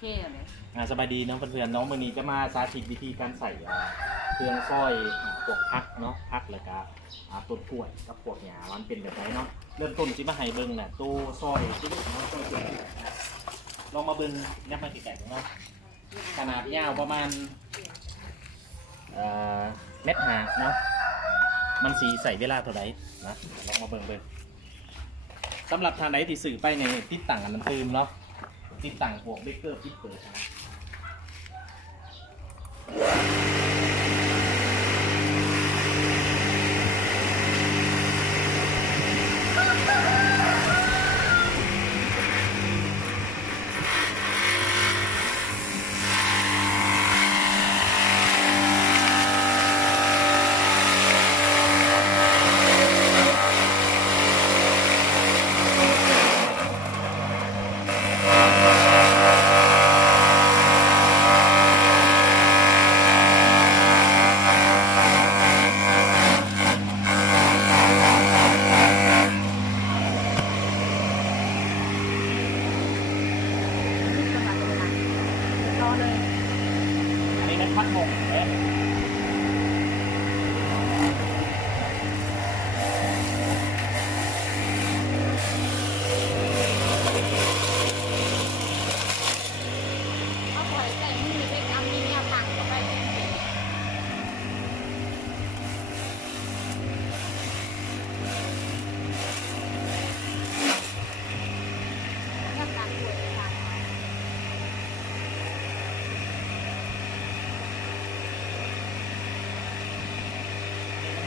เคเลยสบายดีน้องเพื่อนๆน้องมือนี้จะมาสาธิตวิธีการใส่เครื่องซอยพวกพักเนาะพักแล้วก็ต้นกล้วยกับพวกหญ้ามันเป็นแบบไหนเนาะเริ่มต้นสิมาให้เบิ่งน่ะตู้ซอยที่ลูกน้องซอยตัวนี้นะลองมาเบิ่งยับมาติดแก่เนาะขนาดยาวประมาณเม็ดหาเนาะมันสีใส่เวลาเท่าไหร่นะลองมาเบิ่งสำหรับทางไหนที่สื่อไปในติดตั้งอันนั้นตื่มเนาะติดตั้งพวกเบเกอร์พิเปิดนะรอเลยอันนี้เป็นพักหมกเนี่ยเอาถอยใส่มือไปกำนี้เนี่ยผักเข้าไปก็การปวดการ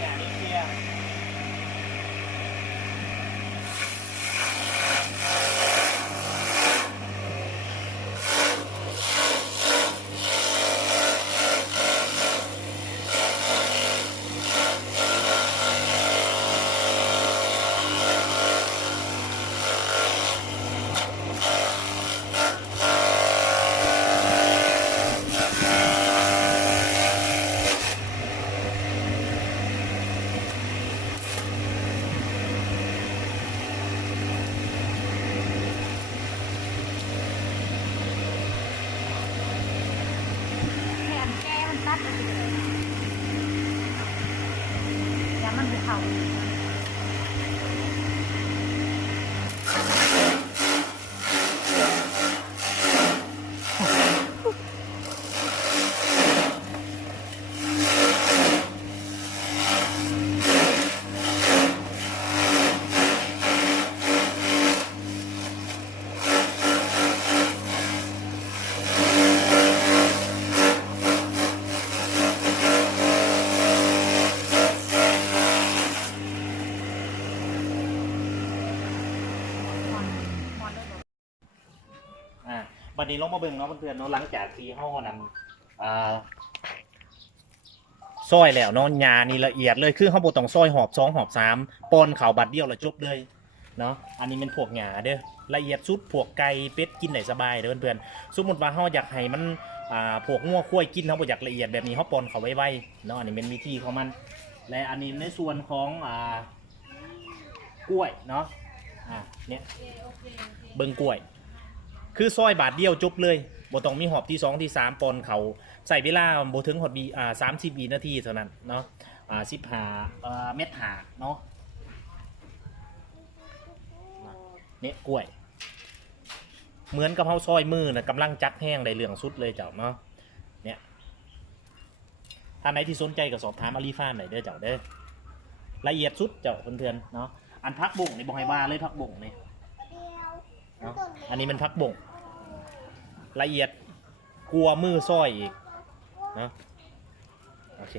อย่างนี้เคลียร์แขนแก้มันตัดไปเลยอย่ามันไปเข่าหมอนเลยบอกบัดนี้ลงมาเบิ่งเนาะเพื่อนๆเนาะหลังจากที่ห่อนำซอยแล้วเนาะหญ้านี่ละเอียดเลยคือเขาบ่ต้องซอยหอบ2หอบ3ปอนเขาบัดเดียวแล้วจบเลยเนาะอันนี้เป็นพวกหญ้าเด้อละเอียดสุดพวกไก่เป็ดกินได้สบายเด้อเพื่อนๆสมมุติว่าเฮาอยากให้มันพวกงัวควายกินเฮาบ่อยากละเอียดแบบนี้เฮาปอนเขาไว้ๆเนาะอันนี้เป็นวิธีของมันและอันนี้ในส่วนของกล้วยเนาะเนี่ยเบิ่งกล้วยคือซอยบาทเดียวจบเลยบ่ต้องมีหอบที่2ที่3ปอนเขาใส่เวลาบ่ถึงหอดบี30วินาทีเท่านั้นเนาะ15เม็ดหาเนาะเนี่ยกล้วยเหมือนกับเฮาซอยมือนะกำลังจักแห้งได้เหลืองสุดเลยเจ้าเนาะเนี่ยถ้าไหนที่สนใจก็สอบถามอาลีฟ้าหน่อยเด้อเจ้าเด้อละเอียดสุดเจ้าเพื่อนๆเนาะอันพักบ่งนี่บ่ให้ว่าเลยพักบ่งนี่เนาะอันนี้มันพักบ่งละเอียดกลัวมือซ้อยอีกเนาะโอเค